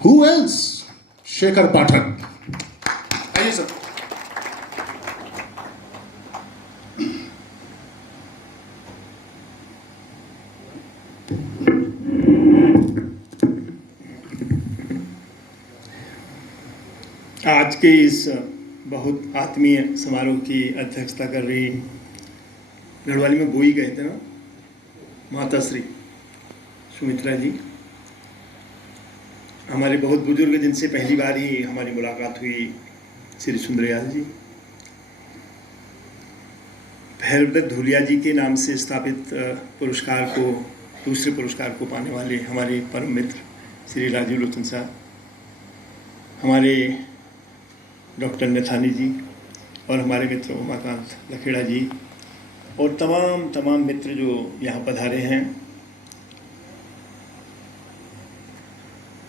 Who else? Shekhar पाठक। आइए sir. आज के इस बहुत आत्मीय समारोह की अध्यक्षता कर रही गढ़वाली में गोई गए थे ना माता श्री सुमित्रा जी, हमारे बहुत बुजुर्ग जिनसे पहली बार ही हमारी मुलाकात हुई श्री सुंदरयाल जी, भैरवदत्त धूलिया जी के नाम से स्थापित पुरस्कार को दूसरे पुरस्कार को पाने वाले हमारे परम मित्र श्री राजीव लोचन साहब, हमारे डॉक्टर नेथानी जी और हमारे मित्र उमाकांत लखेड़ा जी और तमाम मित्र जो यहाँ पधारे हैं,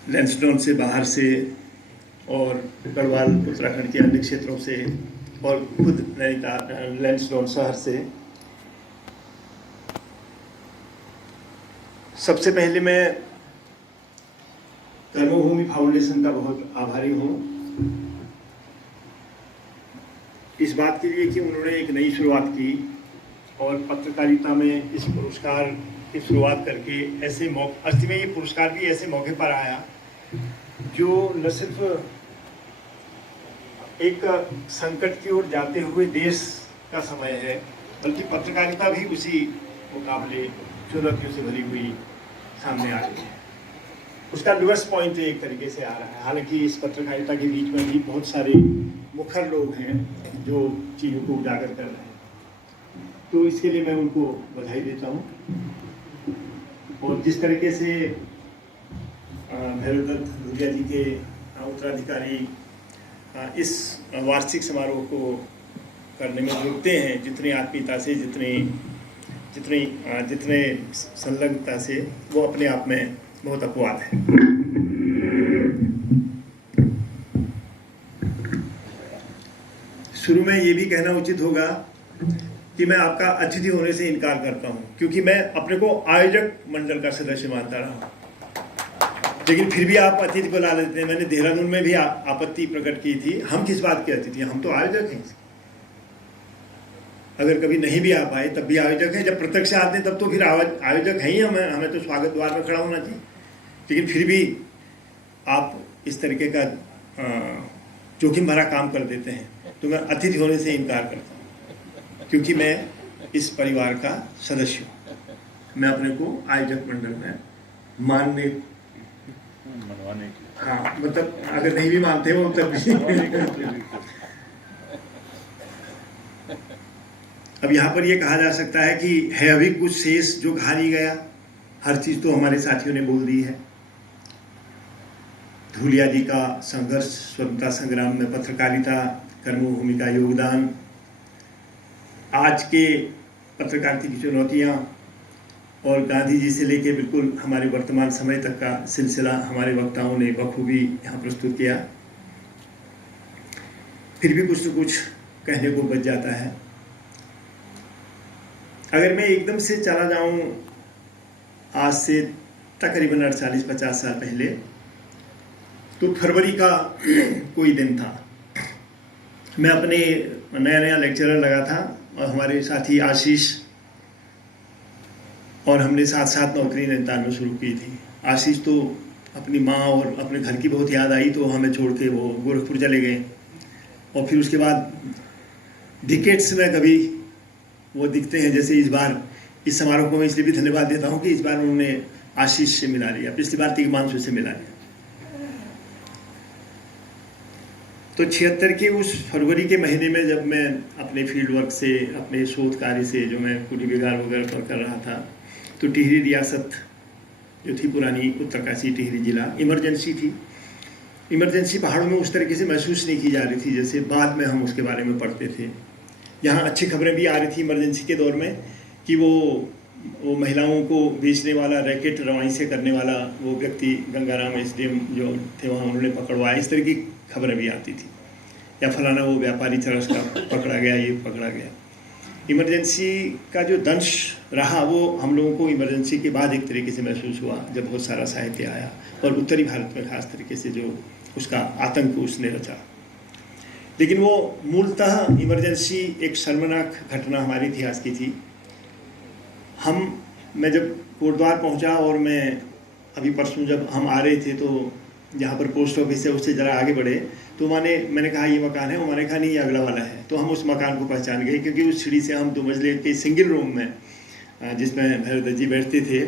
लैंसडाउन से बाहर से और गढ़वाल उत्तराखंड के अन्य क्षेत्रों से और खुद नैनीताल लैंसडाउन शहर से। सबसे पहले मैं कर्मभूमि फाउंडेशन का बहुत आभारी हूँ इस बात के लिए कि उन्होंने एक नई शुरुआत की और पत्रकारिता में इस पुरस्कार की शुरुआत करके ऐसे मौके, असल में ये पुरस्कार भी ऐसे मौके पर आया जो न सिर्फ एक संकट की ओर जाते हुए देश का समय है, बल्कि पत्रकारिता भी उसी मुकाबले चुनौतियों से भरी हुई सामने आ रही है। उसका रिवर्स पॉइंट एक तरीके से आ रहा है। हालांकि इस पत्रकारिता के बीच में भी बहुत सारे मुखर लोग हैं जो चीज़ों को उजागर कर रहे हैं, तो इसके लिए मैं उनको बधाई देता हूँ। और जिस तरीके से भैरवदत्त धूलिया जी के उत्तराधिकारी इस वार्षिक समारोह को करने में जुटते हैं, जितनी आत्मीयता से, जितने संलग्नता से, वो अपने आप में बहुत अपवाद है। शुरू में ये भी कहना उचित होगा कि मैं आपका अतिथि होने से इनकार करता हूं, क्योंकि मैं अपने को आयोजक मंडल का सदस्य मानता रहा, लेकिन फिर भी आप अतिथि को ला लेते हैं। मैंने देहरादून में भी आपत्ति प्रकट की थी। हम किस बात के अतिथि? हम तो आयोजक हैं। अगर कभी नहीं भी आ पाए तब भी आयोजक हैं। जब प्रत्यक्ष आते हैं तब तो फिर आयोजक हैं ही। हमें तो स्वागत द्वार में खड़ा होना चाहिए, लेकिन फिर भी आप इस तरीके का जोखिम भरा काम कर देते हैं, तो मैं अतिथि होने से इनकार करता हूँ, क्योंकि मैं इस परिवार का सदस्य हूँ। मैं अपने को आयोजक मंडल में मनवाने हाँ, मतलब अगर नहीं भी मानते हो तब भी अब यहाँ पर यह कहा जा सकता है कि है अभी कुछ शेष जो घा नहीं गया। हर चीज़ तो हमारे साथियों ने बोल दी है। धूलिया जी का संघर्ष, स्वतंत्रता संग्राम में पत्रकारिता, कर्मभूमि का योगदान, आज के पत्रकारिता की चुनौतियाँ और गांधी जी से लेकर बिल्कुल हमारे वर्तमान समय तक का सिलसिला हमारे वक्ताओं ने बखूबी यहाँ प्रस्तुत किया। फिर भी कुछ न कुछ कहने को बच जाता है। अगर मैं एकदम से चला जाऊं आज से तकरीबन 48-50 साल पहले, तो फरवरी का कोई दिन था। मैं अपने नया लेक्चरर लगा था और हमारे साथी आशीष और हमने साथ नौकरी नैनीताल में शुरू की थी। आशीष तो अपनी माँ और अपने घर की बहुत याद आई, तो हमें छोड़ के वो गोरखपुर चले गए। और फिर उसके बाद डिकेट्स में कभी वो दिखते हैं। जैसे इस बार इस समारोह को मैं इसलिए भी धन्यवाद देता हूँ कि इस बार उन्होंने आशीष से मिला लिया, पिछली बार तिग्मांशु से मिला लिया। तो 76 के उस फरवरी के महीने में जब मैं अपने फील्ड वर्क से, अपने शोध कार्य से, जो मैं कुली बिगाड़ वगैरह पर कर रहा था, तो टिहरी रियासत जो थी, पुरानी उत्तरकाशी टिहरी जिला, इमरजेंसी थी। इमरजेंसी पहाड़ों में उस तरीके से महसूस नहीं की जा रही थी जैसे बाद में हम उसके बारे में पढ़ते थे। यहाँ अच्छी खबरें भी आ रही थी इमरजेंसी के दौर में कि वो महिलाओं को बेचने वाला, रैकेट रवाई से करने वाला वो व्यक्ति गंगाराम एसडीएम जो थे वहाँ, उन्होंने पकड़वाया। इस तरह की खबरें भी आती थी, या फलाना वो व्यापारी चरस का पकड़ा गया, ये पकड़ा गया। इमरजेंसी का जो दंश रहा वो हम लोगों को इमरजेंसी के बाद एक तरीके से महसूस हुआ, जब बहुत सारा साहित्य आया और उत्तरी भारत में खास तरीके से जो उसका आतंक उसने रचा। लेकिन वो मूलतः इमरजेंसी एक शर्मनाक घटना हमारे इतिहास की थी। मैं जब कोटद्वार पहुंचा और मैं अभी परसों जब हम आ रहे थे तो जहाँ पर पोस्ट ऑफिस है उससे ज़रा आगे बढ़े तो मैंने कहा ये मकान है, उन्होंने कहा नहीं ये अगला वाला है। तो हम उस मकान को पहचान गए, क्योंकि उस सीढ़ी से हम 2 मंजिले के सिंगल रूम में जिसमें भैरव जी बैठते थे,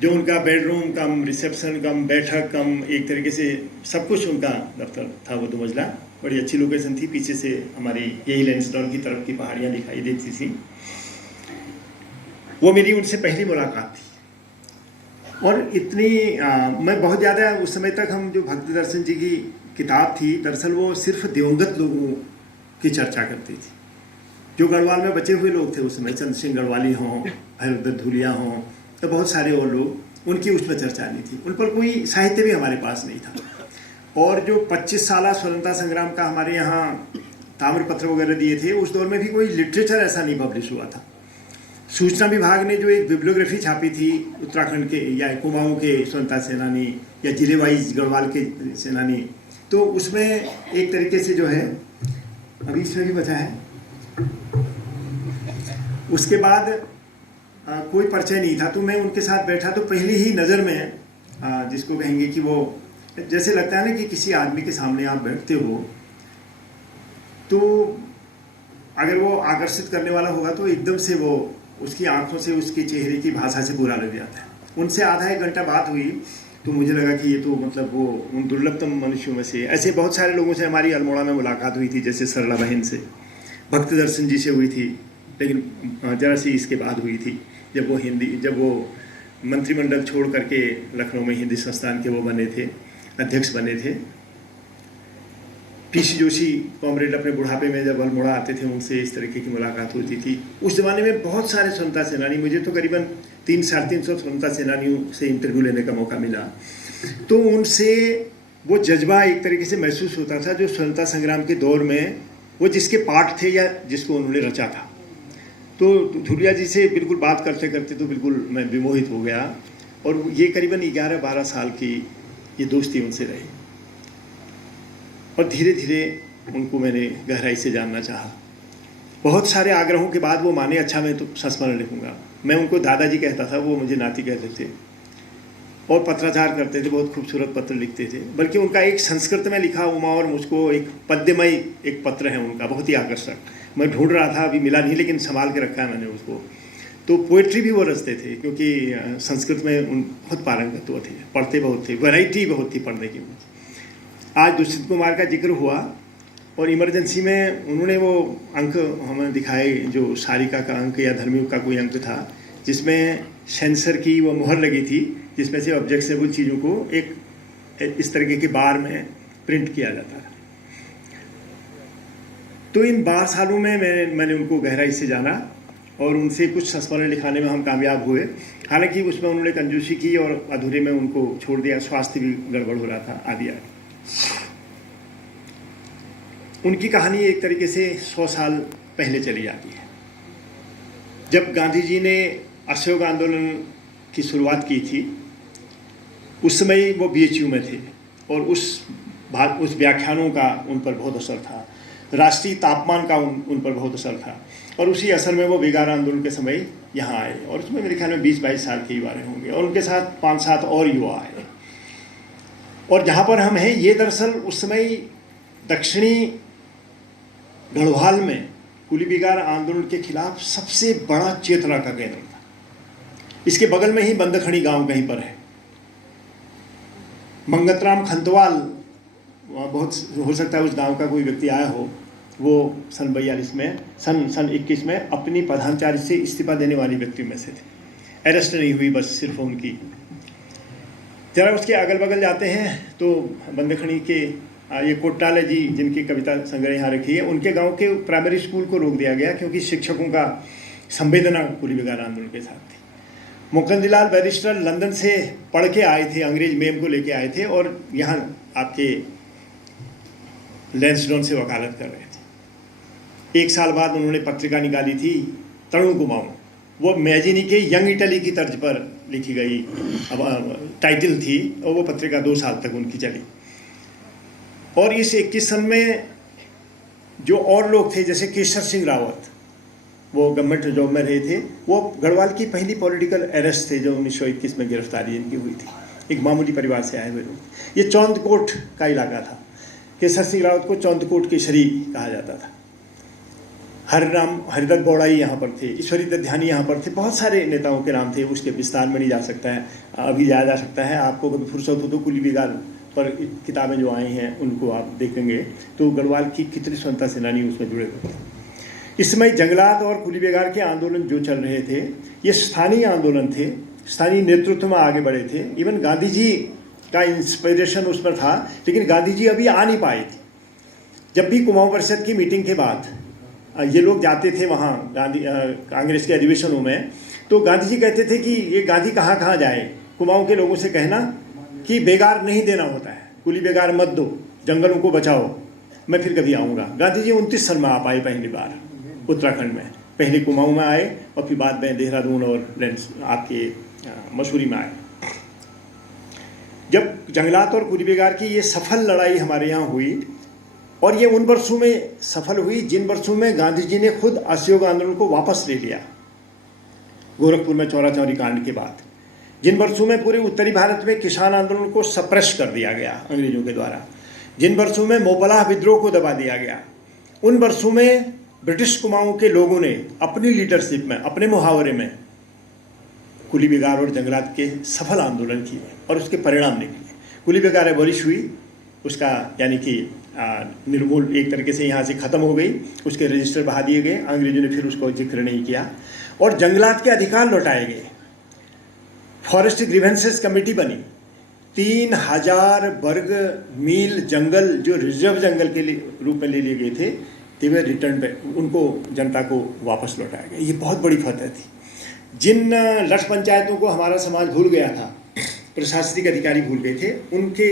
जो उनका बेडरूम कम रिसेप्शन कम बैठक कम एक तरीके से सब कुछ उनका दफ्तर था। वो 2 मंजिला बड़ी अच्छी लोकेशन थी, पीछे से हमारी यही लैंसडाउन की तरफ की पहाड़ियाँ दिखाई देती थी। वो मेरी उनसे पहली मुलाकात थी और इतनी मैं बहुत ज़्यादा उस समय तक हम जो भक्ति दर्शन जी की किताब थी, दरअसल वो सिर्फ दिवंगत लोगों की चर्चा करती थी। जो गढ़वाल में बचे हुए लोग थे उस समय, चंद्र सिंह गढ़वाली हों, भैरव धूलिया हों, तो बहुत सारे और लोग, उनकी उसमें चर्चा नहीं थी। उन पर कोई साहित्य भी हमारे पास नहीं था। और जो 25 साल स्वतंत्रता संग्राम का हमारे यहाँ ताम्रपत्र वगैरह दिए थे, उस दौर में भी कोई लिटरेचर ऐसा नहीं पब्लिश हुआ था। सूचना विभाग ने जो एक बिब्लियोग्राफी छापी थी उत्तराखंड के या कुमाऊं के स्वतंत्रता सेनानी या जिले वाइज गढ़वाल के सेनानी, तो उसमें एक तरीके से जो है अभी इसमें भी बचा है, उसके बाद कोई परिचय नहीं था। तो मैं उनके साथ बैठा तो पहली ही नज़र में जिसको कहेंगे कि वो जैसे लगता है ना कि किसी आदमी के सामने आप बैठते हो तो अगर वो आकर्षित करने वाला होगा तो एकदम से वो उसकी आंखों से उसके चेहरे की भाषा से बुरा लग जाता है। उनसे आधा 1 घंटा बात हुई तो मुझे लगा कि ये तो मतलब वो उन दुर्लभतम मनुष्यों में से। ऐसे बहुत सारे लोगों से हमारी अल्मोड़ा में मुलाकात हुई थी, जैसे सरला बहन से, भक्ति दर्शन जी से हुई थी, लेकिन जरा सी इसके बाद हुई थी जब वो मंत्रिमंडल छोड़ करके लखनऊ में हिंदी संस्थान के वो बने थे, अध्यक्ष बने थे। पीसी जोशी कॉमरेड अपने बुढ़ापे में जब अल्मोड़ा आते थे, उनसे इस तरीके की मुलाकात होती थी। उस ज़माने में बहुत सारे स्वतंत्रता सेनानी, मुझे तो करीबन 300-350 स्वतंत्रता सेनानियों से इंटरव्यू लेने का मौका मिला। तो उनसे वो जज्बा एक तरीके से महसूस होता था जो स्वतंत्रता संग्राम के दौर में वो जिसके पार्ट थे या जिसको उन्होंने रचा था। तो धुलिया जी से बिल्कुल बात करते करते तो बिल्कुल मैं विमोहित हो गया और ये करीबन 11-12 साल की ये दोस्ती उनसे रही और धीरे धीरे उनको मैंने गहराई से जानना चाहा। बहुत सारे आग्रहों के बाद वो माने, अच्छा मैं तो संस्मरण लिखूंगा। मैं उनको दादाजी कहता था, वो मुझे नाती कहते थे और पत्राचार करते थे, बहुत खूबसूरत पत्र लिखते थे। बल्कि उनका एक संस्कृत में लिखा उमा और मुझको एक पद्यमय एक पत्र है उनका, बहुत ही आकर्षक। मैं ढूंढ रहा था, अभी मिला नहीं, लेकिन संभाल के रखा है मैंने उसको। तो पोइट्री भी वो रचते थे, क्योंकि संस्कृत में उन बहुत पारंगत वो थे, पढ़ते बहुत थे, वैरायटी बहुत थी पढ़ने की। आज दुष्यंत कुमार का जिक्र हुआ और इमरजेंसी में उन्होंने वो अंक हमें दिखाए, जो सारिका का अंक या धर्मयुग का कोई अंक था, जिसमें सेंसर की वो मुहर लगी थी, जिसमें से ऑब्जेक्शनेबल चीज़ों को एक इस तरीके के बार में प्रिंट किया जाता था। तो इन 12 सालों में मैंने उनको गहराई से जाना और उनसे कुछ संस्मरण लिखाने में हम कामयाब हुए। हालांकि उसमें उन्होंने कंजूसी की और अधूरे में उनको छोड़ दिया, स्वास्थ्य भी गड़बड़ हो रहा था आदि आदि। उनकी कहानी एक तरीके से 100 साल पहले चली जाती है। जब गांधी जी ने असहयोग आंदोलन की शुरुआत की थी, उस समय वो BHU में थे और उस व्याख्यानों का उन पर बहुत असर था, राष्ट्रीय तापमान का उन पर बहुत असर था और उसी असर में वो बेगार आंदोलन के समय यहाँ आए और उसमें मेरे ख्याल में 20-22 साल के युवा रहे होंगे और उनके साथ 5-7 और युवा आए। और जहाँ पर हम हैं, ये दरअसल उस समय दक्षिणी गढ़वाल में कुली बेगार आंदोलन के खिलाफ सबसे बड़ा चेतना का केंद्र था। इसके बगल में ही बंदखणी गांव कहीं पर है। मंगतराम खंतवाल, बहुत हो सकता है उस गांव का कोई व्यक्ति आया हो, वो सन 42 में सन 21 में अपनी प्रधानाचार्य से इस्तीफा देने वाले व्यक्तियों में से थे। अरेस्ट नहीं हुई, बस सिर्फ उनकी। जरा उसके अगल बगल जाते हैं तो बंदखणी के ये कोटाले जी, जिनकी कविता संग्रह यहाँ रखी है, उनके गांव के प्राइमरी स्कूल को रोक दिया गया क्योंकि शिक्षकों का संवेदना कुली बेगार आंदोलन के साथ थी। मुकुंदलाल बैरिस्टर लंदन से पढ़ के आए थे, अंग्रेज मेम को लेके आए थे और यहाँ आपके लैंसडाउन से वकालत कर रहे थे। 1 साल बाद उन्होंने पत्रिका निकाली थी तरुण कुमाऊं, वो मैजिनी के यंग इटली की तर्ज पर लिखी गई अब टाइटल थी, और वो पत्रिका 2 साल तक उनकी चली। और इस 21 सन में जो और लोग थे, जैसे केशर सिंह रावत, वो गवर्नमेंट जॉब में रहे थे, वो गढ़वाल की पहली पॉलिटिकल अरेस्ट थे जो 1921 में गिरफ्तारी इनकी हुई थी। एक मामूली परिवार से आए हुए लोग। ये चौंदकोट का इलाका था। केसर सिंह रावत को चौंदकोट केसरी कहा जाता था। हरिदत्त बौड़ाई यहाँ पर थे, ईश्वरी दध्यानी यहाँ पर थे, बहुत सारे नेताओं के नाम थे। उसके विस्तार में नहीं जा सकता है, अभी जाया जा सकता है। आपको कभी फुर्सत हो तो कुली बिगाल पर किताबें जो आई हैं उनको आप देखेंगे तो गढ़वाल की कितनी स्वतंत्रता सेनानी उसमें जुड़े हुए थे। इस समय जंगलात और कुली बेगार के आंदोलन जो चल रहे थे, ये स्थानीय आंदोलन थे, स्थानीय नेतृत्व में आगे बढ़े थे। इवन गांधी जी का इंस्पिरेशन उस पर था, लेकिन गांधी जी अभी आ नहीं पाए थे। जब भी कुमाऊं परिषद की मीटिंग के बाद ये लोग जाते थे वहाँ कांग्रेस के अधिवेशनों में, तो गांधी जी कहते थे कि ये गांधी कहाँ कहाँ जाए, कुमाऊं के लोगों से कहना कि बेगार नहीं देना होता है, कुली बेगार मत दो, जंगलों को बचाओ, मैं फिर कभी आऊँगा। गांधी जी 29 सन में आ पाए पहली बार उत्तराखंड में। पहले कुमाऊं में आए और फिर बाद में देहरादून और आपके मसूरी में आए। जब जंगलात और कुली बेगार की ये सफल लड़ाई हमारे यहाँ हुई, और ये उन वर्षों में सफल हुई जिन वर्षों में गांधी जी ने खुद असहयोग आंदोलन को वापस ले लिया, गोरखपुर में चौरा चौरी कांड के बाद, जिन वर्षों में पूरे उत्तरी भारत में किसान आंदोलन को सप्रेस कर दिया गया अंग्रेजों के द्वारा, जिन वर्षों में मोपलाह विद्रोह को दबा दिया गया, उन वर्षों में ब्रिटिश कुमाऊं के लोगों ने अपनी लीडरशिप में, अपने मुहावरे में कुली बेगार और जंगलात के सफल आंदोलन किए और उसके परिणाम निकले। कुली बेगार एबॉलिश हुई, उसका यानी कि निर्मूल एक तरीके से यहाँ से ख़त्म हो गई, उसके रजिस्टर बहा दिए गए, अंग्रेजों ने फिर उसको जिक्र नहीं किया, और जंगलात के अधिकार लौटाए गए। फॉरेस्ट ग्रीवेंसेस कमेटी बनी, 3000 वर्ग मील जंगल जो रिजर्व जंगल के रूप में ले लिए गए थे, ते वे रिटर्न पे, उनको जनता को वापस लौटाया गया। ये बहुत बड़ी फतह थी। जिन लठ पंचायतों को हमारा समाज भूल गया था, प्रशासनिक अधिकारी भूल गए थे, उनके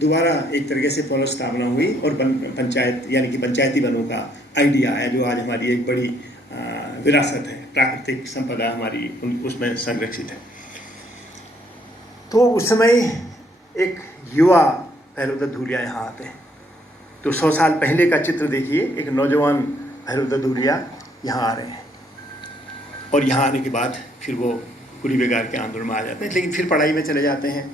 दोबारा एक तरीके से पुनर्स्थापना हुई और पंचायत यानी कि पंचायती वनों का आइडिया है, जो आज हमारी एक बड़ी विरासत है, प्राकृतिक संपदा हमारी उसमें संरक्षित है। तो उस समय एक युवा भैरवदत्त धूलिया यहाँ आते हैं। तो 100 साल पहले का चित्र देखिए, एक नौजवान भैरवदत्त धूलिया यहाँ आ रहे हैं, और यहाँ आने के बाद फिर वो कुली बेगार के आंदोलन में आ जाते हैं, लेकिन फिर पढ़ाई में चले जाते हैं।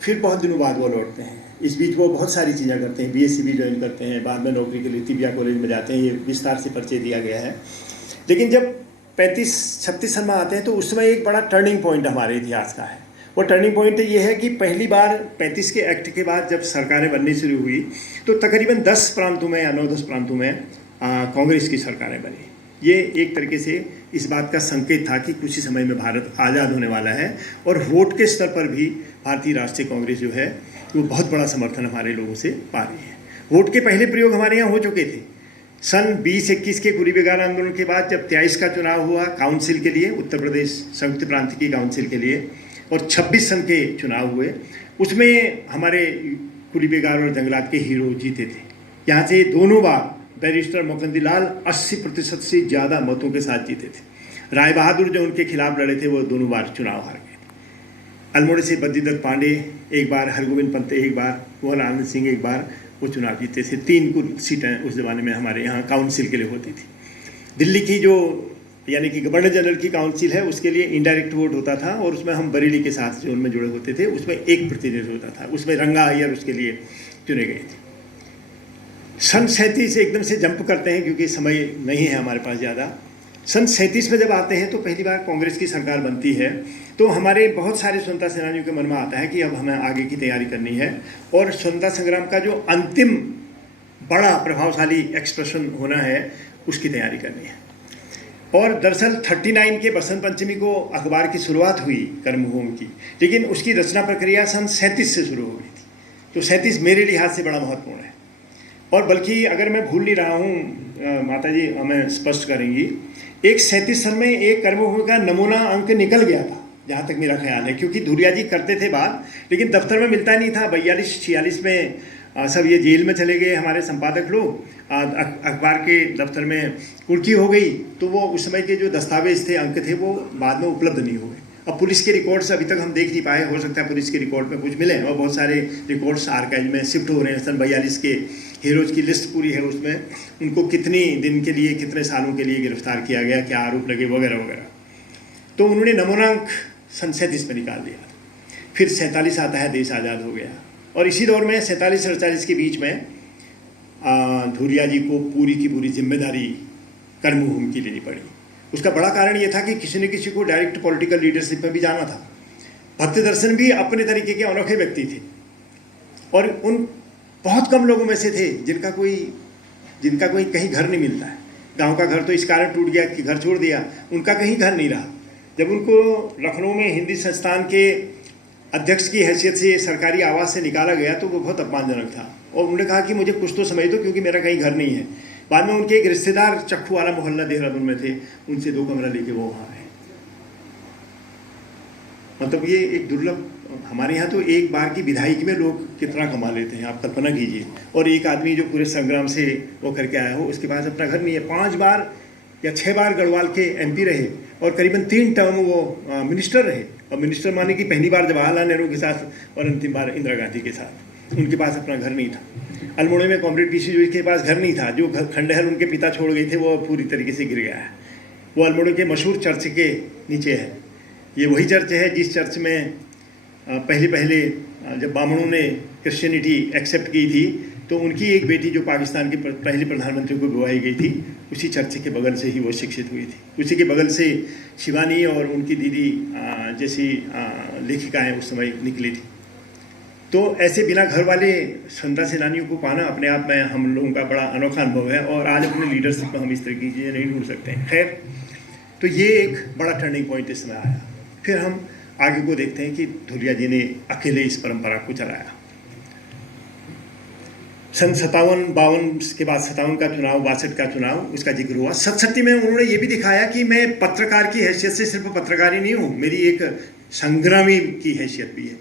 फिर बहुत दिनों बाद वो लौटते हैं। इस बीच वो बहुत सारी चीज़ें करते हैं, BSc भी ज्वाइन करते हैं, बाद में नौकरी के लिए तिबिया कॉलेज में जाते हैं, ये विस्तार से परिचय दिया गया है। लेकिन जब 35-36 सन में आते हैं तो उस समय एक बड़ा टर्निंग पॉइंट हमारे इतिहास का है। वो टर्निंग पॉइंट ये है कि पहली बार 35 के एक्ट के बाद जब सरकारें बननी शुरू हुई तो तकरीबन 10 प्रांतों में या 9-10 प्रांतों में कांग्रेस की सरकारें बनी। ये एक तरीके से इस बात का संकेत था कि कुछ ही समय में भारत आज़ाद होने वाला है, और वोट के स्तर पर भी भारतीय राष्ट्रीय कांग्रेस जो है वो बहुत बड़ा समर्थन हमारे लोगों से पा रही है। वोट के पहले प्रयोग हमारे यहाँ हो चुके थे। सन 20-21 के कुली बेगार आंदोलन के बाद जब 23 का चुनाव हुआ काउंसिल के लिए, उत्तर प्रदेश संयुक्त प्रांत की काउंसिल के लिए, और 26 सन के चुनाव हुए, उसमें हमारे कुली बेगार और जंगलात के हीरो जीते थे। यहाँ से दोनों बार बैरिस्टर मोकंदी लाल 80% से ज़्यादा मतों के साथ जीते थे। राय बहादुर जो उनके खिलाफ लड़े थे वो दोनों बार चुनाव हार गए थे। अल्मोड़े से बद्रीदत्त पांडे एक बार, हरगोविंद पंत एक बार, कुंवर आनंद सिंह एक बार वो चुनाव जीते थे। 3 कुल सीटें उस ज़माने में हमारे यहाँ काउंसिल के लिए होती थी। दिल्ली की जो यानी कि गवर्नर जनरल की काउंसिल है उसके लिए इनडायरेक्ट वोट होता था, और उसमें हम बरेली के साथ जो उनमें जुड़े होते थे उसमें एक प्रतिनिधि होता था। उसमें रंगा अय्यर उसके लिए चुने गए थे। सन 37 एकदम से जंप करते हैं क्योंकि समय नहीं है हमारे पास ज़्यादा। सन 37 में जब आते हैं तो पहली बार कांग्रेस की सरकार बनती है, तो हमारे बहुत सारे स्वतंत्रता सेनानियों के मन में आता है कि अब हमें आगे की तैयारी करनी है, और स्वतंत्रता संग्राम का जो अंतिम बड़ा प्रभावशाली एक्सप्रेशन होना है उसकी तैयारी करनी है। और दरअसल 39 के बसंत पंचमी को अखबार की शुरुआत हुई कर्मभूमि की, लेकिन उसकी रचना प्रक्रिया सन 37 से शुरू हो गई थी। तो 37 मेरे लिहाज से बड़ा महत्वपूर्ण है, और बल्कि अगर मैं भूल नहीं रहा हूँ, माता जी हमें स्पष्ट करेंगी, एक 37 सन में एक कर्मभूमि का नमूना अंक निकल गया था जहाँ तक मेरा ख्याल है, क्योंकि धुरिया जी करते थे बात, लेकिन दफ्तर में मिलता नहीं था। 42-46 में सब ये जेल में चले गए हमारे संपादक लोग। अखबार के दफ्तर में कुर्की हो गई, तो वो उस समय के जो दस्तावेज थे, अंक थे, वो बाद में उपलब्ध नहीं हुए। अब पुलिस के रिकॉर्ड्स अभी तक हम देख नहीं पाए, हो सकता है पुलिस के रिकॉर्ड में कुछ मिले, और बहुत सारे रिकॉर्ड्स आर्काइव में शिफ्ट हो रहे हैं। सन 42 के हीरोज़ की लिस्ट पूरी है, उसमें उनको कितनी दिन के लिए, कितने सालों के लिए गिरफ्तार किया गया, क्या आरोप लगे, वगैरह वगैरह। तो उन्होंने नमूनांक सन 37 में निकाल दिया। फिर 47 आता है, देश आज़ाद हो गया। और इसी दौर में 47-48 के बीच में धुरिया जी को पूरी की पूरी जिम्मेदारी कर्मभूमि की लेनी पड़ी। उसका बड़ा कारण ये था कि किसी न किसी को डायरेक्ट पॉलिटिकल लीडरशिप में भी जाना था। भक्ति दर्शन भी अपने तरीके के अनोखे व्यक्ति थे, और उन बहुत कम लोगों में से थे जिनका कोई कहीं घर नहीं मिलता है। गांव का घर तो इस कारण टूट गया कि घर छोड़ दिया, उनका कहीं घर नहीं रहा। जब उनको लखनऊ में हिंदी संस्थान के अध्यक्ष की हैसियत से सरकारी आवास से निकाला गया, तो वो बहुत अपमानजनक था। और उन्होंने कहा कि मुझे कुछ तो समझ दो, क्योंकि मेरा कहीं घर नहीं है। बाद में उनके एक रिश्तेदार चक्खू वाला मोहल्ला देहरादून में थे, उनसे 2 कमरा लेके वो वहाँ आए। मतलब ये एक दुर्लभ, हमारे यहाँ तो एक बार की विधायकी में लोग कितना कमा लेते हैं, आप कल्पना कीजिए। और एक आदमी जो पूरे संग्राम से वो करके आया हो, उसके पास अपना घर नहीं है। 5 बार या 6 बार गढ़वाल के MP रहे, और करीबन 3 टर्म वो मिनिस्टर रहे। और मिनिस्टर माने कि पहली बार जवाहरलाल नेहरू के साथ और अंतिम बार इंदिरा गांधी के साथ। उनके पास अपना घर नहीं था। अल्मोड़े में कॉमरेड PC जोशी के पास घर नहीं था। जो खंडहर उनके पिता छोड़ गए थे, वो पूरी तरीके से गिर गया है। वो अल्मोड़े के मशहूर चर्च के नीचे है। ये वही चर्च है जिस चर्च में पहले जब बामणों ने क्रिश्चियनिटी एक्सेप्ट की थी, तो उनकी एक बेटी जो पाकिस्तान की पहली प्रधानमंत्री को बुलाई गई थी, उसी चर्च के बगल से ही वो शिक्षित हुई थी। उसी के बगल से शिवानी और उनकी दीदी जैसी लेखिकाएं उस समय निकली थी। तो ऐसे बिना घर वाले स्वतंत्रता सेनानियों को पाना अपने आप में हम लोगों का बड़ा अनोखा अनुभव है, और आज अपने लीडरशिप में हम इस तरह की चीज़ें नहीं ढूंढ सकते हैं। खैर, तो ये एक बड़ा टर्निंग पॉइंट इसमें आया। फिर हम आगे को देखते हैं कि धुरिया जी ने अकेले इस परंपरा को चलाया। सन 57-52 के बाद 57 का चुनाव, 62 का चुनाव, उसका जिक्र हुआ। 67 में उन्होंने ये भी दिखाया कि मैं पत्रकार की हैसियत से सिर्फ पत्रकार ही नहीं हूँ, मेरी एक संग्रामी की हैसियत भी है।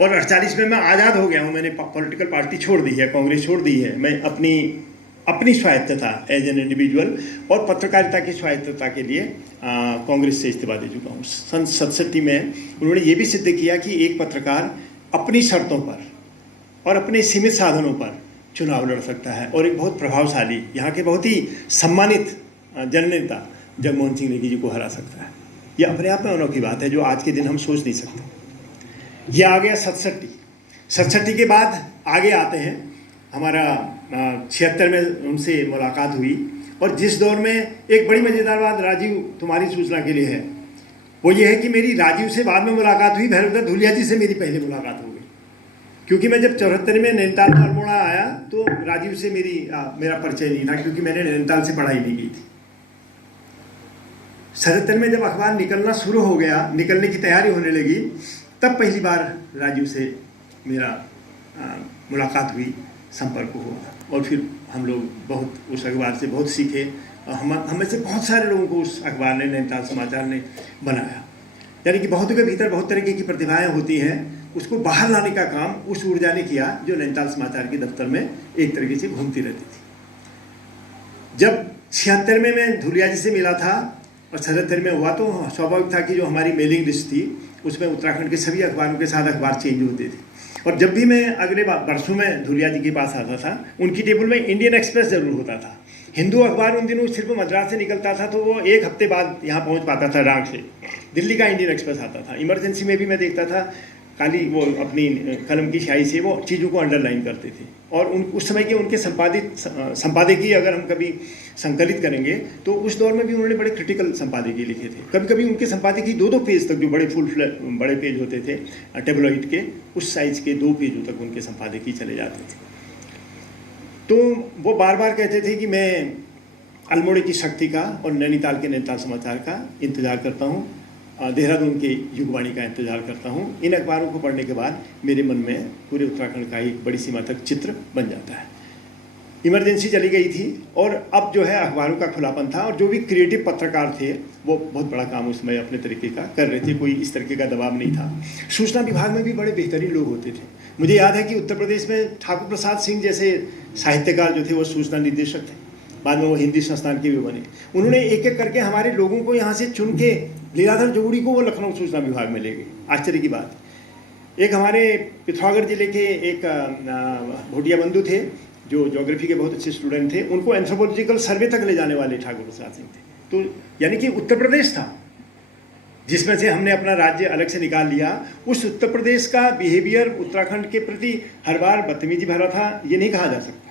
और 48 में मैं आज़ाद हो गया हूँ, मैंने पॉलिटिकल पार्टी छोड़ दी है, कांग्रेस छोड़ दी है। मैं अपनी स्वायत्तता एज एन इंडिविजुअल और पत्रकारिता की स्वायत्तता के लिए कांग्रेस से इस्तीफा दे चुका हूँ। सन 67 में उन्होंने ये भी सिद्ध किया कि एक पत्रकार अपनी शर्तों पर और अपने सीमित साधनों पर चुनाव लड़ सकता है, और एक बहुत प्रभावशाली, यहाँ के बहुत ही सम्मानित जननेता जगमोहन सिंह नेगी जी को हरा सकता है। ये अपने आप में अनोखी बात है जो आज के दिन हम सोच नहीं सकते। ये आ गया 67 के बाद आगे आते हैं। हमारा 76 में उनसे मुलाकात हुई, और जिस दौर में एक बड़ी मज़ेदार बात राजीव तुम्हारी सूचना के लिए है, वो ये है कि मेरी राजीव से बाद में मुलाकात हुई, भैरवदत्त धुलिया जी से मेरी पहले मुलाकात हो गई। क्योंकि मैं जब 74 में नैनीताल में अल्मोड़ा आया, तो राजीव से मेरा परिचय नहीं था, क्योंकि मैंने नैनीताल से पढ़ाई नहीं की थी। 77 में जब अखबार निकलना शुरू हो गया, निकलने की तैयारी होने लगी, तब पहली बार राजीव से मेरा मुलाकात हुई, संपर्क हुआ। और फिर हम लोग बहुत उस अखबार से बहुत सीखे, और हम में से बहुत सारे लोगों को उस अखबार ने, नैनीताल समाचार ने बनाया। यानी कि बहुतों के भीतर बहुत तरह की प्रतिभाएं होती हैं, उसको बाहर लाने का काम उस ऊर्जा ने किया जो नैनीताल समाचार के दफ्तर में एक तरीके से घूमती रहती थी। जब 76 में मैं धुलिया जी से मिला था और 77 में हुआ, तो स्वाभाविक था कि जो हमारी मेलिंग लिस्ट थी उसमें उत्तराखंड के सभी अखबारों के साथ अखबार चेंज होते थे। और जब भी मैं अगले वर्षों में धुलिया जी के पास आता था, उनकी टेबल में इंडियन एक्सप्रेस जरूर होता था। हिंदू अखबार उन दिनों सिर्फ मद्रास से निकलता था, तो वो 1 हफ्ते बाद यहाँ पहुँच पाता था राग से। दिल्ली का इंडियन एक्सप्रेस आता था। इमरजेंसी में भी मैं देखता था, खाली वो अपनी कलम की स्याही से वो चीज़ों को अंडरलाइन करते थे। और उस समय के उनके संपादकीय अगर हम कभी संकलित करेंगे, तो उस दौर में भी उन्होंने बड़े क्रिटिकल संपादकीय लिखे थे। कभी कभी उनके संपादकीय 2-2 पेज तक, जो बड़े पेज होते थे टेबलॉइड के, उस साइज के 2 पेजों तक उनके संपादकीय चले जाते थे। तो वो बार बार कहते थे कि मैं अल्मोड़े की शक्ति का और नैनीताल के नैनीताल समाचार का इंतजार करता हूँ, देहरादून के युगवाणी का इंतजार करता हूँ। इन अखबारों को पढ़ने के बाद मेरे मन में पूरे उत्तराखंड का एक बड़ी सीमा तक चित्र बन जाता है। इमरजेंसी चली गई थी, और अब जो है अखबारों का खुलापन था, और जो भी क्रिएटिव पत्रकार थे वो बहुत बड़ा काम उसमें अपने तरीके का कर रहे थे। कोई इस तरीके का दबाव नहीं था। सूचना विभाग में भी बड़े बेहतरीन लोग होते थे। मुझे याद है कि उत्तर प्रदेश में ठाकुर प्रसाद सिंह जैसे साहित्यकार जो थे वो सूचना निदेशक थे, बाद में वो हिंदी संस्थान के भी बने। उन्होंने एक एक करके हमारे लोगों को यहाँ से चुन के लीलाधर जोगड़ी को वो लखनऊ सूचना विभाग में ले गए। आश्चर्य की बात। एक हमारे पिथौरागढ़ जिले के एक भोटिया बंधु थे जो ज्योग्राफी के बहुत अच्छे स्टूडेंट थे, उनको एंथ्रोपोलॉजिकल सर्वे तक ले जाने वाले ठाकुर प्रसाद सिंह थे। तो यानी कि उत्तर प्रदेश था जिसमें से हमने अपना राज्य अलग से निकाल लिया। उस उत्तर प्रदेश का बिहेवियर उत्तराखंड के प्रति हर बार बदतमीजी भरा था, ये नहीं कहा जा सकता।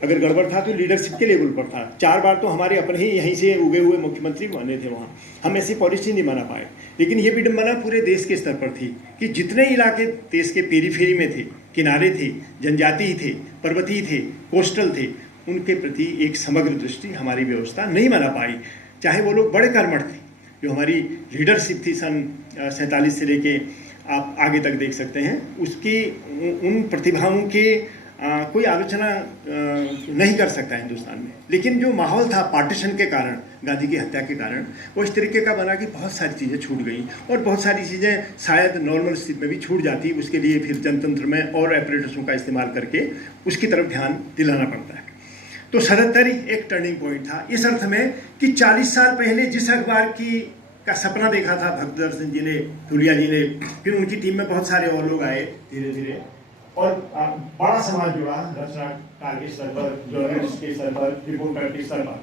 अगर गड़बड़ था तो लीडरशिप के लेवल पर था। 4 बार तो हमारे अपने ही यहीं से उगे हुए मुख्यमंत्री बने थे वहाँ, हम ऐसी पॉलिसी नहीं बना पाए। लेकिन ये विडंबना पूरे देश के स्तर पर थी कि जितने इलाके देश के पेरीफेरी में थे, किनारे थे, जनजातीय थे, पर्वतीय थे, कोस्टल थे, उनके प्रति एक समग्र दृष्टि हमारी व्यवस्था नहीं बना पाई। चाहे वो लोग बड़े कर्मठ थे, जो हमारी लीडरशिप थी सन 47 से लेके आप आगे तक देख सकते हैं, उसकी उन प्रतिभाओं के कोई आलोचना नहीं कर सकता हिंदुस्तान में। लेकिन जो माहौल था पार्टीशन के कारण, गांधी की हत्या के कारण, वो इस तरीके का बना कि बहुत सारी चीज़ें छूट गई और बहुत सारी चीज़ें शायद नॉर्मल स्थिति में भी छूट जाती। उसके लिए फिर जनतंत्र में और एपरेटसों का इस्तेमाल करके उसकी तरफ ध्यान दिलाना पड़ता है। तो 77 एक टर्निंग पॉइंट था इस अर्थ में कि 40 साल पहले जिस अखबार का सपना देखा था भक्तदर्शन जी ने, धुलिया जी ने, फिर उनकी टीम में बहुत सारे और लोग आए धीरे धीरे और बड़ा समाज जुड़ा, रचनाकार के स्तर पर, जर्नलिस्ट के स्तर पर, रिपोर्टर के स्तर पर।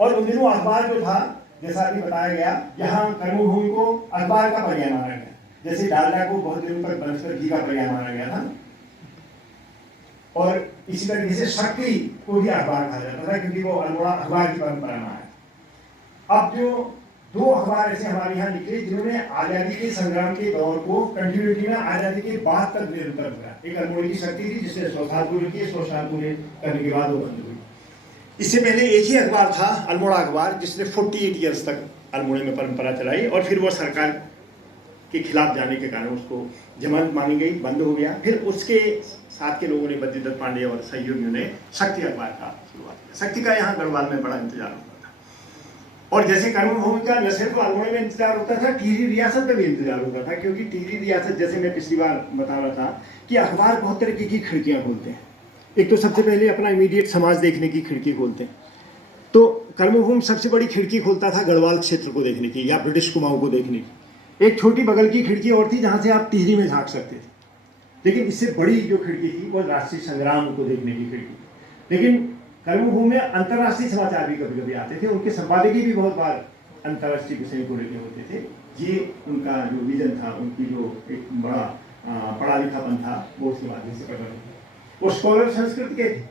और उन दिनों अखबार जो था, जैसा अभी बताया गया, यहाँ कर्मभूमि को अखबार का पर्याय माना गया, जैसे डालडा को बहुत दिनों तक बनस्पति घी का पर्याय माना गया था। और इसी तरीके से शक्ति को भी अखबार कहा जाता था क्योंकि वो अल्मोड़ा अखबार की परंपरा में है। अब जो 2 अखबार ऐसे हमारे यहाँ निकले जिन्होंने आज़ादी के संग्राम के दौर को कंटिन्यूटी में आज़ादी के बाद तक निरंतर रखा। एक अल्मोड़ा की शक्ति थी जिसने 100 साल पूरे किए, 100 साल पूरे करने के बाद वो बंद हुई। इससे पहले एक ही अखबार था, अल्मोड़ा अखबार, जिसने 48 ईयर्स तक अल्मोड़ा में परंपरा चलाई और फिर वो सरकार के खिलाफ जाने के कारण उसको जमानत मांगी गई, बंद हो गया। फिर उसके साथ के लोगों ने, बद्रीदत्त पांडे और सहयोगियों ने शक्ति अखबार का शुरुआत किया। शक्ति का यहाँ गढ़वाल में बड़ा इंतजार होता था और जैसे कर्मभूमि का न सिर्फ अल्मोड़ा में इंतजार होता था, टिहरी रियासत में भी इंतजार होता था क्योंकि टिहरी रियासत, जैसे मैं पिछली बार बता रहा था कि अखबार बहुत तरीके की खिड़कियाँ खोलते हैं। एक तो सबसे पहले अपना इमीडिएट समाज देखने की खिड़की खोलते हैं, तो कर्मभूमि सबसे बड़ी खिड़की खोलता था गढ़वाल क्षेत्र को देखने की या ब्रिटिश कुमाऊं को देखने की। एक छोटी बगल की खिड़की और थी जहाँ से आप टिहरी में झाँक सकते थे, लेकिन इससे बड़ी जो खिड़की थी वो राष्ट्रीय संग्राम को देखने की खिड़की। लेकिन कर्मभूमि में अंतर्राष्ट्रीय समाचार भी कभी कभी आते थे, उनके संपादकीय भी बहुत बार अंतर्राष्ट्रीय विषय को लेकर होते थे। ये उनका जो विजन था, उनकी जो एक बड़ा पढ़ा लिखापन था, वो उसके माध्यम से पढ़ रहे थे। वो स्कॉलर संस्कृत के थे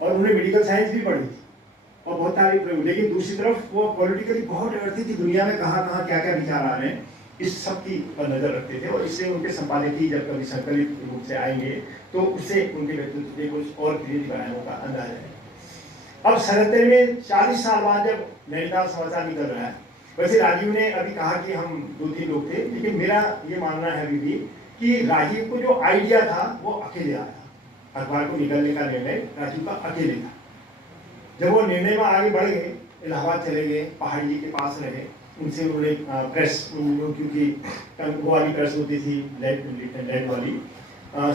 और उन्होंने मेडिकल साइंस भी पढ़ी थी और बहुत सारी प्रयोग। लेकिन दूसरी तरफ वो पॉलिटिकली बहुत डरती थी, दुनिया में कहाँ कहाँ क्या क्या विचार आ रहे हैं, इस सब की पर नजर रखते थे। और इससे उनके संपादकीय जब कभी संकलित रूप से आएंगे तो उससे उनके व्यक्तित्व के कुछ और क्रिएटिव आयामों का अंदाजा है। अब 77 में 40 साल बाद जब नैनीताल समाचार निकल रहा है, वैसे राजीव ने अभी कहा कि हम 2-3 लोग थे, लेकिन मेरा ये मानना है अभी भी कि राजीव को जो आइडिया था वो अकेले आया था। अखबार को निकलने का निर्णय राजीव का अकेले था। जब वो निर्णय में आगे बढ़ गए, इलाहाबाद चले गए, पहाड़ी जी के पास रहे, उनसे उन्होंने प्रेस, क्योंकि वो वाली प्रेस होती थी लेड वाली,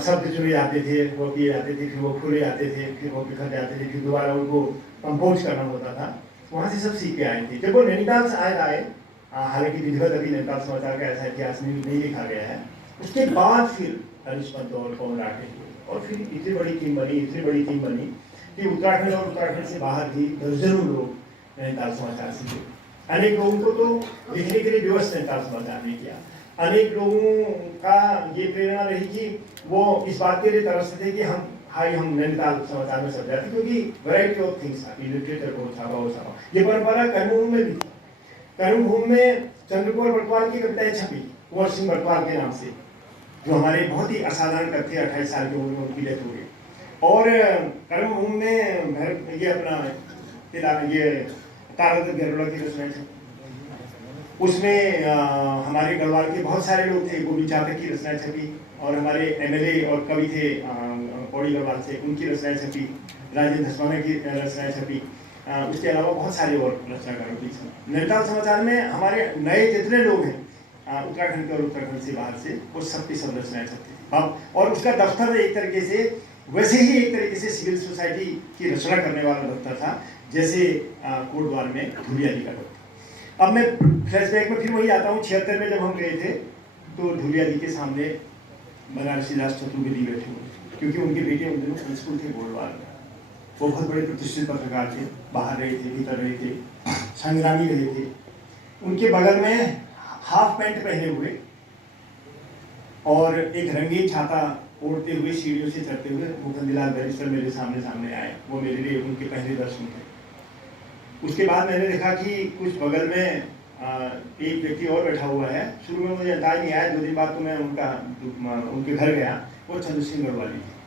शब्द चुने जाते थे, वो किए जाते थे, फिर वो खुले जाते थे, फिर वो बिखर जाते थे, फिर दोबारा उनको कंपोज करना होता था। वहाँ से सब सीख के आए थे। जब वो नैनीताल से आए, हालांकि विधिवत अभी नैनीताल समाचार का ऐसा इतिहास नहीं लिखा गया है, उसके बाद फिर हरीश पंत और पवन राठे और फिर इतनी बड़ी टीम बनी कि उत्तराखंड और उत्तराखंड से बाहर भी दर्जनों लोग नैनीताल समाचार सीखे। अनेक लोगों को तो लिखने के लिए व्यवस्था नैनीताल समाचार ने किया। अनेक लोगों का ये प्रेरणा रही कि वो इस बात के लिए तरसते थे कि हम नैनीताल समाचार में सब जाते, क्योंकि वैरायटी ऑफ थिंग्स था, लिटरेचर को छापा। ये परंपरा कर्मभूमि में भी, कर्मभूमि में चंद्रकुमार बटवाल की कविताएं छपी, कुंवर सिंह बटवाल के नाम से, जो हमारे बहुत ही असाधारण कवि थे। 28 साल की उम्र में उनकी डेथ हो गई। और कर्मभूमि में ये अपना ये तारक गरुड़ा की रचनाएं छपी, उसमें हमारे गढ़वाल के बहुत सारे लोग थे, गोविंद चातक की रचनाएं छपी, और हमारे एमएलए और कवि थे पौड़ी गढ़वाल से, उनकी रचनाएं छपी, राजेंद्र धसवाना की रचनाएं छपी। उसके अलावा बहुत सारे और रचनाकारों की छपी। नैनीताल समाचार में हमारे नए जितने लोग हैं उत्तराखंड के और उत्तराखंड से बाहर से, वो सबकी सब रचनाएं छपती थी। हाँ, और उसका दफ्तर एक तरीके से वैसे ही एक तरीके से सिविल सोसाइटी की रचना करने वाला दफ्तर था, जैसे कोटद्वार में धुलिया जी का दफ्तर। अब मैं फ्लैशबैक में फिर वही आता हूँ, 76 में जब हम गए थे तो धुलिया जी के सामने बनारसी दास चतुर्वेदी बैठे हुए थे, क्योंकि उनके बेटे उन दिनों प्रिंसिपल थे कोटद्वार में। वो बहुत बड़े प्रतिष्ठित पत्रकार थे, बाहर रहे थे, भीतर रहे थे, संग्रामी रहे थे। उनके बगल में हाफ पैंट पहने हुए और एक रंगीन छाता ओढ़ते हुए सीढ़ियों से चढ़ते हुए मुकुंदलाल बैरिस्टर मेरे सामने आए। वो मेरे लिए उनके पहले दर्शन थे। उसके बाद मैंने देखा कि कुछ बगल में एक व्यक्ति और बैठा हुआ है। शुरू में मुझे अंदाज नहीं आया, 2 दिन बाद तो मैं उनके घर गया। वो चंद्र सिंह गढ़वाली थे।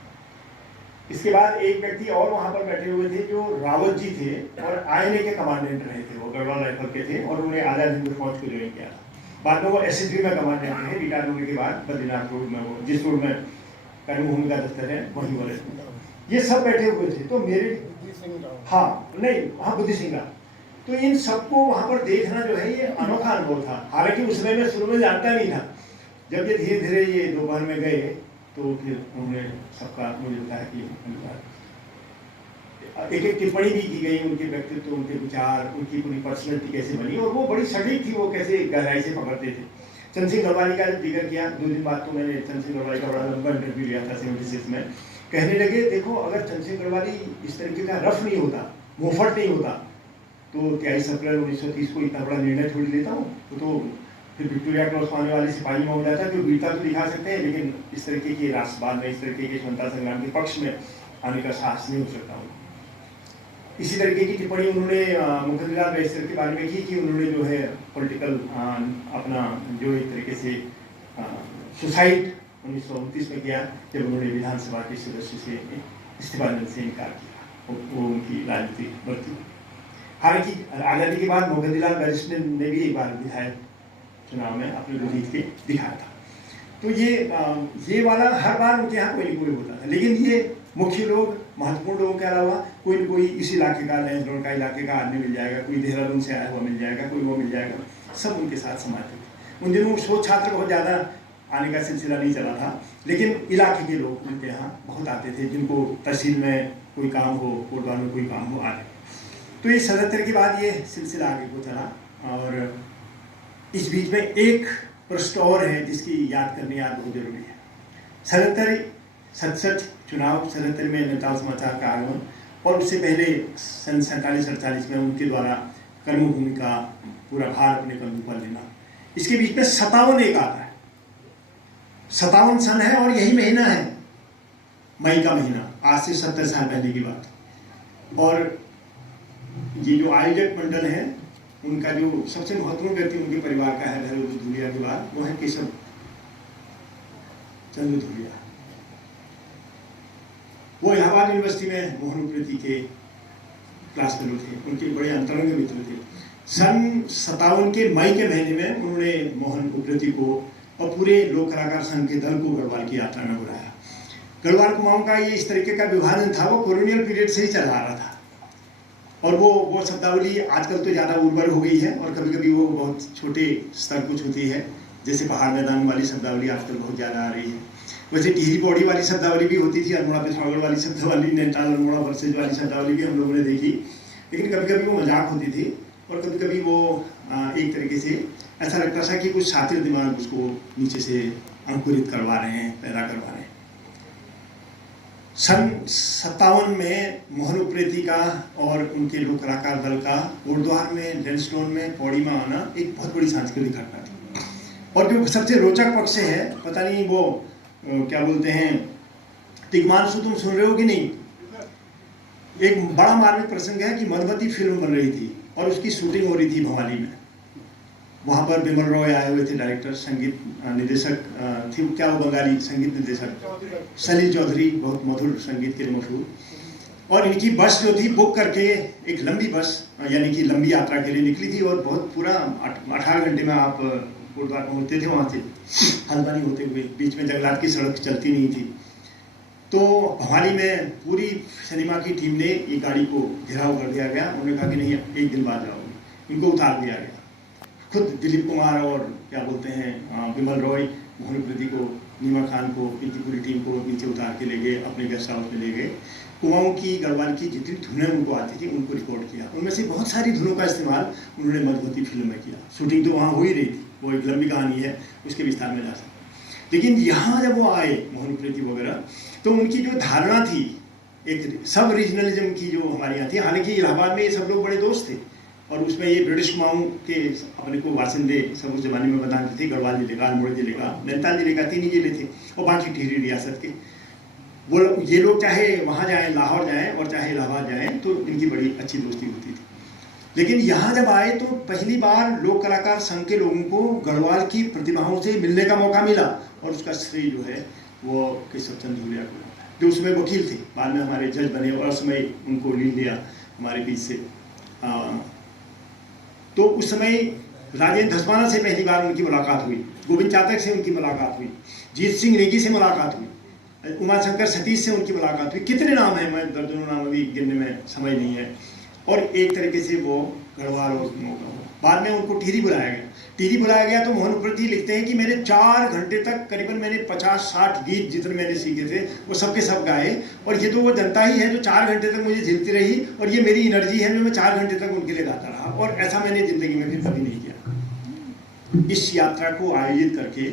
इसके बाद एक व्यक्ति और वहाँ पर बैठे हुए थे जो रावत जी थे और आईएनए के कमांडेंट रहे थे। वो गढ़वाल राइफल के थे और उन्हें आज़ाद हिंद फौज को ज्वाइन किया था। बाद में वो एसएसबी में कमांडेंट रहे, रिटायर होने के बाद बद्रीनाथ रोड में, वो जिस रोड में कर्मभूमि का दफ्तर है वहीं वाले। ये सब बैठे हुए थे। तो मेरे बुद्धि सिंह राव। तो इन सबको वहाँ पर देखना जो है ये अनोखा अनुभव था। हालांकि उस समय मैं शुरू में जानता नहीं था। जब ये धीरे धीरे ये दोपहर में गए तो फिर उन्होंने सबका मुझे बताया कि एक एक टिप्पणी भी की गई, उनके व्यक्तित्व, उनके विचार, उनकी पूरी पर्सनैलिटी कैसे बनी, और वो बड़ी सटीक थी। वो कैसे गहराई से पकड़ते थे। चंद सिंह गढ़वाली का जिक्र किया, 2 दिन बाद तो मैंने चंद सिंह गढ़वाली का बड़ा लंबा इंटरव्यू लिया था 76 में। कहने लगे देखो, अगर चंद सिंह गढ़वाली इस तरीके का रफ नहीं होता, मुंहफट नहीं होता, तो 23 अप्रैल 1930 को इतना बड़ा निर्णय थोड़ी लेता हूँ। तो फिर विक्टोरिया क्रॉस पाने वाले सिपाही में हो जाता है कि वीरता तो दिखा सकते हैं, लेकिन इस तरीके के राष्ट्रवाद में, इस तरीके के स्वतंत्रता संग्राम के पक्ष में आने का साहस नहीं हो सकता हूँ। इसी तरीके की टिप्पणी उन्होंने मुकुंदलाल बैरिस्टर के बारे में की कि उन्होंने जो है पॉलिटिकल अपना जो एक तरीके से सुसाइड 1929 में किया, जब उन्होंने विधानसभा के सदस्य से इस्तीफा देने से इनकार किया। वो उनकी राजनीतिक बढ़ती। हालांकि आज़ादी के बाद मुकुंदलाल बैरिस्टर ने भी एक बार विधायक चुनाव में अपनी को जीत के दिखाया था। तो ये वाला हर बार उनके यहाँ कोई न कोई होता था। लेकिन ये मुख्य लोग, महत्वपूर्ण लोगों के अलावा कोई न कोई इस इलाके का, लैंस रोड का इलाके का आदमी मिल जाएगा, कोई देहरादून से आया हुआ मिल जाएगा, कोई वो मिल जाएगा, सब उनके साथ समाते थे। उन दिनों शोध छात्र बहुत ज़्यादा आने का सिलसिला नहीं चला था, लेकिन इलाके के लोग उनके यहाँ बहुत आते थे, जिनको तहसील में कोई काम हो, कोटद्वार में कोई काम हो, आ रहे। तो ये 77 के बाद ये सिलसिला आगे को चला। और इस बीच में एक प्रश्न और है जिसकी याद करनी याद बहुत जरूरी है। 67 चुनाव, 77 में नैनीताल समाचार का आगमन, और उससे पहले सन 47-48 में उनके द्वारा कर्मभूमि का पूरा भार अपने कंधों पर लेना। इसके बीच में 57 एक आता है। 57 सन है और यही महीना है, मई का महीना, आज से 70 साल पहले की बात। और ये जो आयोजक मंडल है, उनका जो सबसे महत्वपूर्ण व्यक्ति उनके परिवार का है धुलिया के बाद, वो है केशव चंद्र धुलिया। वो इलाहाबाद यूनिवर्सिटी में मोहन उप्रेती के क्लास फेलो थे, उनके बड़े अंतरंग मित्र थे। सन 57 के मई के महीने में उन्होंने मोहन उप्रेती को और पूरे लोक कलाकार संघ के दल को गढ़वाल की यात्रा में बुलाया। गढ़वाल कुमाऊं का ये इस तरीके का विभाजन था, वो कॉलोनियल पीरियड से ही चल आ रहा था। और वो शब्दावली आजकल तो ज़्यादा उर्वर हो गई है, और कभी कभी वो बहुत छोटे स्तर कुछ होती है, जैसे पहाड़ मैदान वाली शब्दावली आजकल बहुत ज़्यादा आ रही है। वैसे टिहरी पौड़ी वाली शब्दावली भी होती थी, अल्मोड़ा पिछवाड़गढ़ वाली शब्दावली, नैनीताल अल्मोड़ा वर्सेज वाली शब्दावली भी हम लोगों ने देखी। लेकिन कभी कभी वो मजाक होती थी, और कभी कभी वो एक तरीके से ऐसा लगता था कि कुछ शातिर दिमाग उसको नीचे से अंकुरित करवा रहे हैं, पैदा करवा रहे हैं। सन 57 में मोहन उप्रेती का और उनके लोक कलाकार दल का कोटद्वार में, लैंसडौन में, पौड़ी में आना एक बहुत बड़ी सांस्कृतिक घटना थी। और जो सबसे रोचक पक्ष है, पता नहीं वो क्या बोलते हैं, तिग्मांशु तुम सुन रहे हो कि नहीं, एक बड़ा मार्मिक प्रसंग है कि मधुमती फिल्म बन रही थी और उसकी शूटिंग हो रही थी भवाली में। वहाँ पर बिमल रॉय आए हुए थे, डायरेक्टर, संगीत निर्देशक थे, क्या वो बंगाली संगीत निर्देशक सलील चौधरी, बहुत मधुर संगीत के लिए मशहूर। और इनकी बस जो थी बुक करके, एक लंबी बस, यानी कि लंबी यात्रा के लिए निकली थी, और बहुत पूरा 18 घंटे में आप कोटद्वार पहुँचते थे। वहाँ से हल्द्वानी होते हुए, बीच में जंगलात की सड़क चलती नहीं थी। तो भवाली में पूरी सिनेमा की टीम ने ये गाड़ी को घेराव कर दिया गया। उन्होंने कहा कि नहीं, एक दिन बाद जाओगे। इनको उतार दिया गया। खुद दिलीप कुमार और क्या बोलते हैं बिमल रॉय मोहन उप्रेती को नीमा खान को, इनकी पूरी टीम को नीचे उतार के ले गए, अपने गेस्ट हाउस में ले गए। कुमाऊँ की, गढ़वाल की जितनी धुनें उनको आती थी उनको रिकॉर्ड किया। उनमें से बहुत सारी धुनों का इस्तेमाल उन्होंने मधुमती फिल्म में किया। शूटिंग तो वहाँ हो ही रही थी, वो एक लंबी कहानी है, उसके विस्तार में जा सकते। लेकिन यहाँ जब वो आए मोहन प्रीति वगैरह, तो उनकी जो धारणा थी एक सब रीजनलिज्म की जो हमारे यहाँ थी, हालांकि इलाहाबाद में ये सब लोग बड़े दोस्त थे और उसमें ये ब्रिटिश कुमाऊँ के अपने को वासिंदे सब उस जमाने में बताते थे, गढ़वाल जिले का, अल्मोड़ा जिले का, नैनीताल जिले का, 3 जिले थे और बाकी टिहरी रियासत के। वो ये लोग चाहे वहाँ जाएँ, लाहौर जाएँ और चाहे इलाहाबाद जाएँ, तो इनकी बड़ी अच्छी दोस्ती होती थी। लेकिन यहाँ जब आए तो पहली बार लोक कलाकार संघ के लोगों को गढ़वाल की प्रतिभाओं से मिलने का मौका मिला और उसका श्रेय जो है वो केशव चंद्र धूलिया को, जो उसमें वकील थे, बाद में हमारे जज बने और समय उनको लीड लिया हमारे बीच से। तो उस समय राजेंद्र धस्माना से पहली बार उनकी मुलाकात हुई, गोविंद चातक से उनकी मुलाकात हुई, जीत सिंह नेगी से मुलाकात हुई, उमाशंकर सतीश से उनकी मुलाकात हुई। कितने नाम हैं, मैं दर्जनों नाम अभी गिनने में समय नहीं है। और एक तरीके से वो गढ़वाल और बाद में उनको टिहरी बुलाया गया। टिहरी बुलाया गया तो मोहन प्रीति लिखते हैं कि मैंने 4 घंटे तक करीबन मैंने 50-60 गीत जितने मैंने सीखे थे वो सबके सब गाए। और ये तो वो जनता ही है जो 4 घंटे तक मुझे झेलती रही और ये मेरी एनर्जी है जो मैं 4 घंटे तक उनके लिए गाता रहा। और ऐसा मैंने ज़िंदगी में फिर कभी नहीं किया। इस यात्रा को आयोजित करके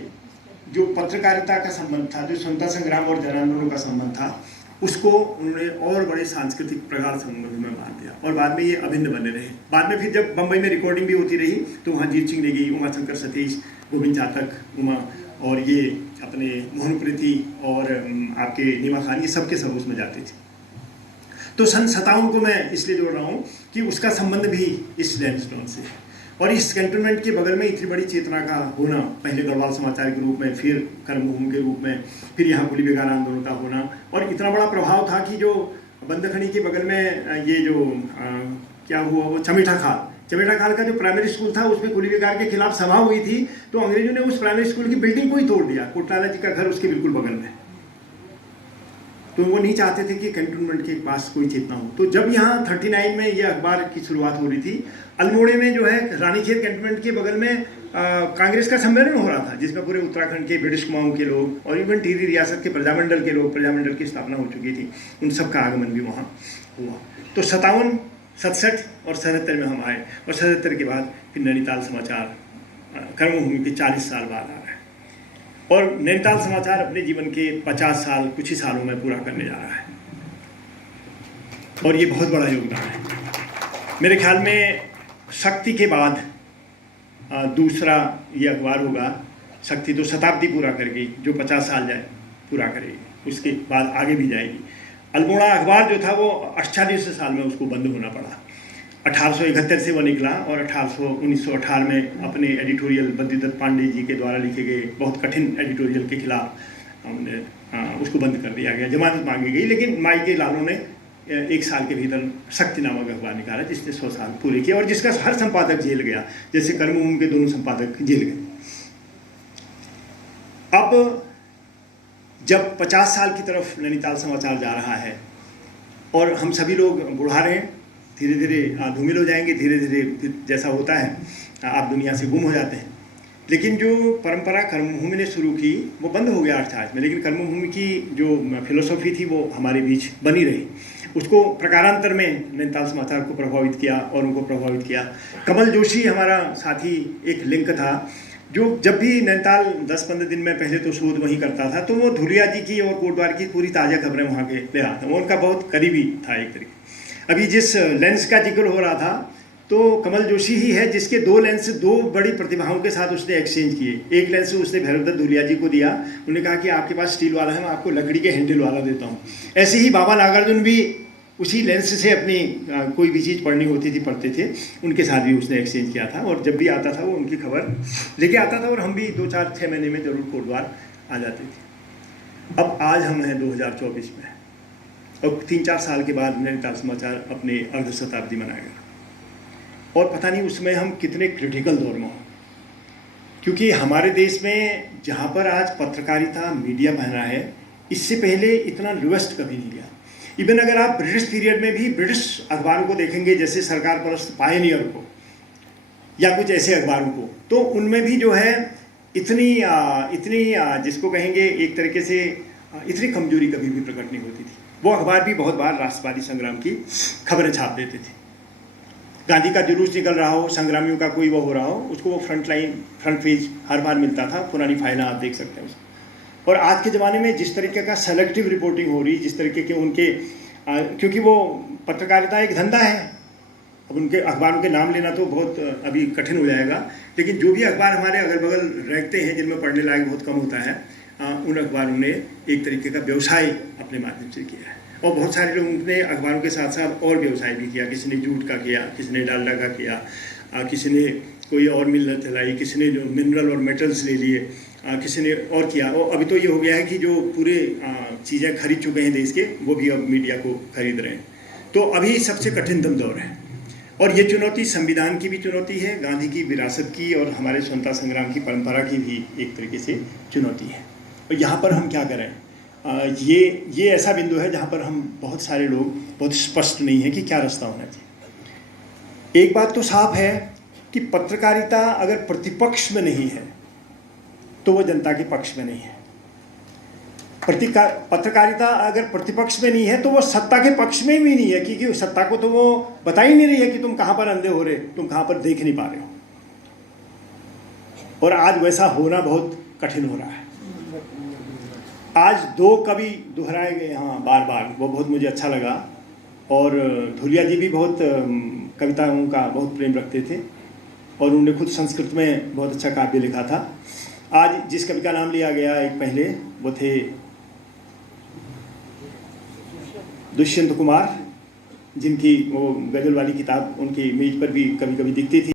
जो पत्रकारिता का संबंध था, जो स्वतंत्रता संग्राम और जन आंदोलन का संबंध था, उसको उन्होंने और बड़े सांस्कृतिक प्रगाढ़ संबंध में बांध दिया और बाद में ये अभिन्न बने रहे। बाद में फिर जब बम्बई में रिकॉर्डिंग भी होती रही तो वहाँ जीत सिंह नेगी, उमाशंकर सतीश, गोविंद चातक, उमा और ये अपने मोहन प्रीति और आपके नीमा खान, ये सब के सब उसमें जाते थे। तो सन 57 को मैं इसलिए जोड़ रहा हूँ कि उसका संबंध भी इस लैंडस्टोन से है। और इस कैंटोनमेंट के बगल में इतनी बड़ी चेतना का होना, पहले गढ़वाल समाचार के रूप में, फिर कर्मभूमि के रूप में, फिर यहाँ कुली बेगार आंदोलन का होना, और इतना बड़ा प्रभाव था कि जो बंदखनी के बगल में ये जो क्या हुआ वो चमेटा खाल का जो प्राइमरी स्कूल था उसमें कुली बेगार के खिलाफ सभा हुई थी तो अंग्रेजों ने उस प्राइमरी स्कूल की बिल्डिंग को ही तोड़ दिया। कोटलाला जी का घर उसके बिल्कुल बगल में। तो वो नहीं चाहते थे कि कैंटोनमेंट के पास कोई चेतना हो। तो जब यहाँ 39 में ये अखबार की शुरुआत हो रही थी, अल्मोड़े में जो है रानीखेत कैंटोनमेंट के बगल में कांग्रेस का सम्मेलन हो रहा था जिसमें पूरे उत्तराखंड के, ब्रिटिश कुमाऊँ के लोग और इवन टिहरी रियासत के प्रजामंडल के लोग, प्रजामंडल की स्थापना हो चुकी थी, उन सब का आगमन भी वहाँ हुआ। तो 57, 67 और 77 में हम आए और 77 के बाद फिर नैनीताल समाचार कर्मभूमि के 40 साल बाद आ रहे हैं और नैनीताल समाचार अपने जीवन के 50 साल कुछ ही सालों में पूरा करने जा रहा है और ये बहुत बड़ा योगदान है। मेरे ख्याल में शक्ति के बाद दूसरा ये अखबार होगा। शक्ति तो शताब्दी पूरा कर गई, जो 50 साल जाए पूरा करेगी, उसके बाद आगे भी जाएगी। अल्मोड़ा अखबार जो था वो 48 साल में उसको बंद होना पड़ा। 1871 से वो निकला और 1918 में अपने एडिटोरियल बद्रीदत्त पांडे जी के द्वारा लिखे गए बहुत कठिन एडिटोरियल के खिलाफ हमने उसको बंद कर दिया गया। जमानत मांगी गई, लेकिन माई के लालों ने 1 साल के भीतर शक्ति नामक अखबार निकाला जिसने 100 साल पूरे किए और जिसका हर संपादक जेल गया, जैसे कर्मभूमि के दोनों संपादक जेल गए। अब जब 50 साल की तरफ नैनीताल समाचार जा रहा है और हम सभी लोग बुढ़ा रहे हैं, धीरे धीरे धूमिल हो जाएंगे, धीरे धीरे फिर जैसा होता है आप दुनिया से गुम हो जाते हैं। लेकिन जो परंपरा कर्मभूमि ने शुरू की वो बंद हो गया अर्थात में, लेकिन कर्मभूमि की जो फिलोसॉफी थी वो हमारे बीच बनी रही। उसको प्रकारांतर में नैनीताल समाचार को प्रभावित किया और उनको प्रभावित किया। कमल जोशी हमारा साथी एक लिंक था जो जब भी नैनीताल 10-15 दिन में पहले तो शोध वहीं करता था तो वो धुलिया जी की और कोटद्वार की पूरी ताज़ा खबरें वहाँ के ले आता। वो उनका बहुत करीबी था एक तरीके। अभी जिस लेंस का जिक्र हो रहा था तो कमल जोशी ही है जिसके 2 लेंस 2 बड़ी प्रतिभाओं के साथ उसने एक्सचेंज किए। एक लेंस उसने भैरवदत्त धुलिया जी को दिया, उन्होंने कहा कि आपके पास स्टील वाला है, मैं आपको लकड़ी के हैंडल वाला देता हूँ। ऐसे ही बाबा नागार्जुन भी उसी लेंस से अपनी कोई भी चीज़ पढ़नी होती थी पढ़ते थे, उनके साथ भी उसने एक्सचेंज किया था और जब भी आता था वो उनकी खबर लेके आता था और हम भी 2-4-6 महीने में जरूर कोटद्वार आ जाते थे। अब आज हम हैं 2024 में और 3-4 साल के बाद नैनीताल समाचार अपने अर्ध शताब्दी मनाएगा और पता नहीं उसमें हम कितने क्रिटिकल दौर में हों, क्योंकि हमारे देश में जहाँ पर आज पत्रकारिता मीडिया बन रहा है इससे पहले इतना लोएस्ट कभी नहीं गया। इवन अगर आप ब्रिटिश पीरियड में भी ब्रिटिश अखबारों को देखेंगे, जैसे सरकार परस्त पायनियर को या कुछ ऐसे अखबारों को, तो उनमें भी जो है इतनी जिसको कहेंगे एक तरीके से इतनी कमजोरी कभी भी प्रकट नहीं होती थी। वो अखबार भी बहुत बार राष्ट्रवादी संग्राम की खबरें छाप देते थे। गांधी का जुलूस निकल रहा हो, संग्रामियों का कोई वो हो रहा हो, उसको वो फ्रंट पेज हर बार मिलता था। पुरानी फाइलें आप देख सकते हैं उसको। और आज के ज़माने में जिस तरीके का सेलेक्टिव रिपोर्टिंग हो रही, जिस तरीके के उनके क्योंकि वो पत्रकारिता एक धंधा है, अब उनके अखबारों के नाम लेना तो बहुत अभी कठिन हो जाएगा, लेकिन जो भी अखबार हमारे अगल बगल रहते हैं जिनमें पढ़ने लायक बहुत कम होता है, उन अखबारों ने एक तरीके का व्यवसाय अपने माध्यम से किया है। और बहुत सारे लोगों ने अखबारों के साथ साथ और व्यवसाय भी किया। किसी ने जूट का किया, किसी ने डालडा का किया, किसी ने कोई और मिल चलाई, किसी ने जो मिनरल और मेटल्स ले लिए, किसी ने और किया। और अभी तो ये हो गया है कि जो पूरे चीज़ें खरीद चुके हैं देश के, वो भी अब मीडिया को खरीद रहे हैं। तो अभी सबसे कठिनतम दौर है। और ये चुनौती संविधान की भी चुनौती है, गांधी की विरासत की और हमारे स्वतंत्रता संग्राम की परंपरा की भी एक तरीके से चुनौती है। और यहाँ पर हम क्या करें? ये ऐसा बिंदु है जहाँ पर हम बहुत सारे लोग बहुत स्पष्ट नहीं है कि क्या रास्ता होना चाहिए। एक बात तो साफ है कि पत्रकारिता अगर प्रतिपक्ष में नहीं है तो वो जनता के पक्ष में नहीं है। पत्रकारिता अगर प्रतिपक्ष में नहीं है तो वो सत्ता के पक्ष में भी नहीं है, क्योंकि सत्ता को तो वो बता ही नहीं रही है कि तुम कहाँ पर अंधे हो रहे, तुम कहाँ पर देख नहीं पा रहे हो। और आज वैसा होना बहुत कठिन हो रहा है। आज 2 कवि दोहराए गए यहाँ बार बार, वो बहुत मुझे अच्छा लगा। और धुलिया जी भी बहुत कविताओं का बहुत प्रेम रखते थे और उन्होंने खुद संस्कृत में बहुत अच्छा काव्य लिखा था। आज जिस कवि का नाम लिया गया एक पहले, वो थे दुष्यंत कुमार, जिनकी वो गजल वाली किताब उनकी मेज पर भी कभी कभी दिखती थी।